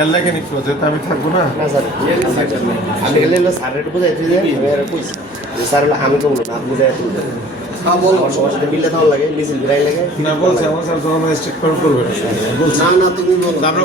খেয়াল রাখেন একটু যেহেতু আমি থাকব না। না স্যার আমি গেলে স্যারের বুঝাইতে যে স্যার আমি কমলো না আপনি যাই আমার না করবে না বলছে না। না তুমি বলো। আমরা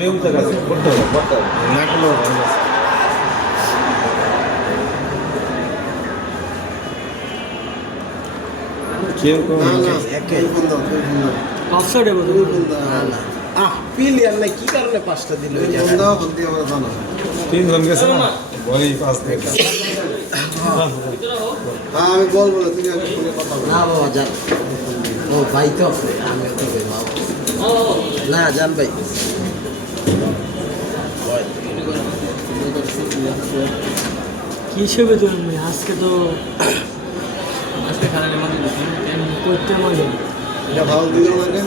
নিয়মিত কাছে করতে হবে। না করলেও কেউ কোনো না না ফোন দাও অফসাইডে বোধ তুমি না। আহ পিলিয়ার নাই কি কারণে পাঁচটা দিল? তিনজন গেছে না? বলি পাঁচ থেকে হ্যাঁ আমি বলব না তুমি আগে ফোনে কথা না বাবা যান। ও ভাই তো আমি তো ভাই বাবা। না যান ভাই। কি হিসেবে তুমি আজকে তো আজকে মধ্যে করতে মজা এটা ভালো দিল না কেন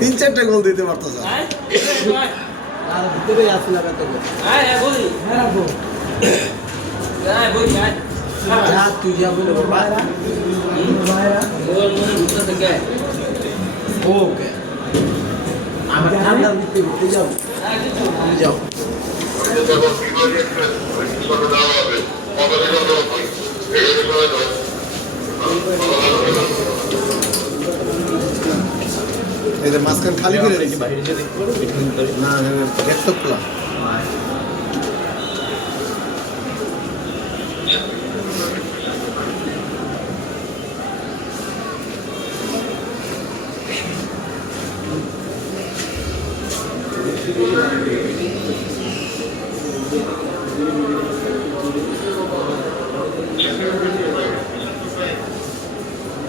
তিন চারটা গোল দিতে পারতো ওকে। আমার ঠান্ডার ঘুরতে যাও। তুমি যাও। এই যে মাঝখান খালি করে রেখেছি না না গেট তো খোলা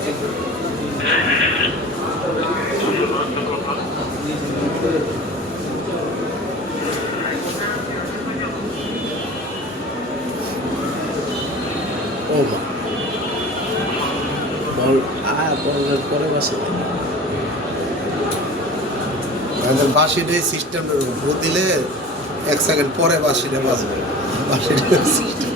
মা বল আ বলের পরে বসে সিস্টেম দিলে এক সেকেন্ড পরে বাসিটা বাজবে বাসিটা system।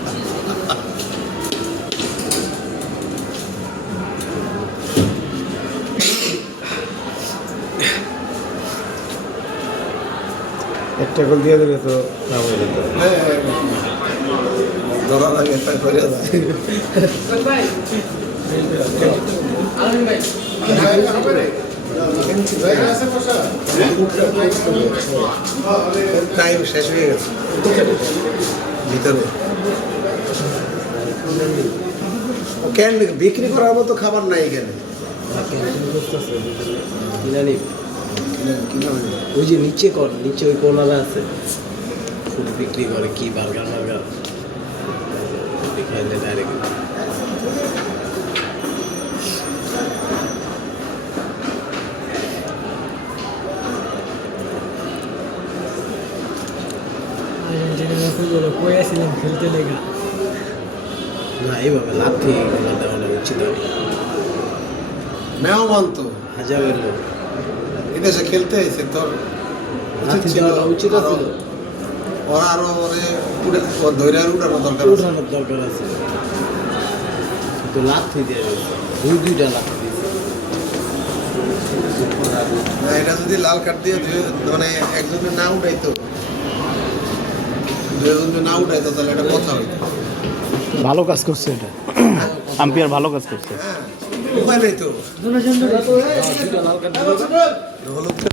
একটা গোল দিয়ে দিলে তো নাম হয়ে যেত। হ্যাঁ, করে টাইম শেষ হয়ে গেছে। ভিতরে। কেন বিক্রি করার মতো খাবার নাই এখানে? কিনা ওই যে নিচে কর নিচে ওই কোনারা আছে। ফুড বিক্রি করে কি বার্গার বার্গার? খাইলে ডাইরেক্ট খেলতে লেগা? না এইভাবে লাথি গোলা দেওয়ানো উচিত হবে মেহমান তো হাজারের লোক এদেশে খেলতে এসে তোর উচিত ছিল। উচিত ওরা আরও ওরে উড়ে ধৈর্য উঠানো দরকার উঠানোর দরকার আছে। লাথি দিয়ে দিয়েছে। দুই দুইটা না, এটা যদি লাল কার্ড দিয়ে মানে একজনে না উঠাইতো না উঠাইতো তাহলে এটা কথা হইতো। ভালো কাজ করছে এটা। আম্পিয়ার ভালো কাজ করছে। হ্যাঁ। উপায় নাই তো।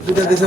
দুটা দিছে